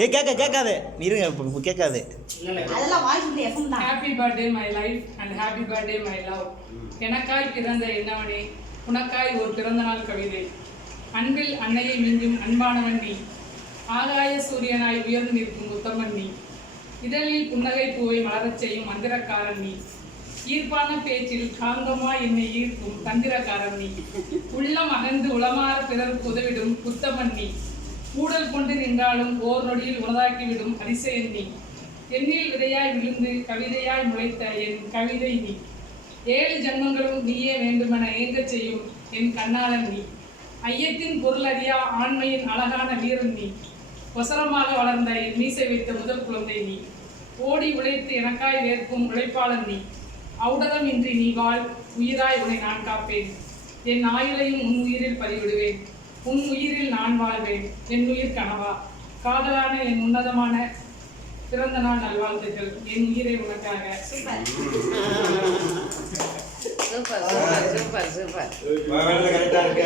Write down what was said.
கேட்காது கேட்காது. Happy birthday my life and happy birthday my love. எனக்காய் பிறந்த என்னவனே, உனக்காய் ஒரு பிறந்த நாள் கவிதை. அன்பில் அன்னையை மிஞ்சும் அன்பானவன் நீ, ஆகாய சூரியனாய் உயர்ந்து நிற்கும் உத்தமன் நீ, இதழில் புன்னகை பூவை மலரச் செய்யும் மந்திரக்காரன் நீ, ஈர்ப்பான பேச்சில் காந்தமா என்னை ஈர்க்கும் தந்திரக்காரன் நீ, உள்ளம் அகன்று உளமாற பிறருக்கு உதவிடும் உத்தமன் நீ, ஊடல் கொண்டு நின்றாலும் ஓர் நொடியில் உணதாக்கிவிடும் அதிசயன் நீ, எண்ணில் விதையாய் விழுந்து கவிதையாய் முளைத்த என் கவிதை நீ, 7 ஜன்மங்களும் நீயே வேண்டுமென ஏங்கச் செய்யும் என் கண்ணாளன் நீ, ஐயத்தின் பொருள் அறியா ஆண்மையின் அழகான வீரன் நீ, ஒசரமாக வளர்ந்த என் மீசை வைத்த முதல் குழந்தை நீ, ஓடி உழைத்து எனக்காய் வேர்க்கும் உழைப்பாளன் நீ, ஔடதம் இன்றி நீ வாழ், உயிராய் உன்னை நான் காப்பேன், என் ஆயுளையும் உன் உயிரில் பதிவிடுவேன், உன் உயிரில் நான் வாழ்வேன், என் உயிர் கனவா, காதலான என் உன்னதமான பிறந்த நாள் நல்வாழ்த்துக்கள், என் உயிரை உனக்காக. சூப்பர் கரெக்டா இருக்க.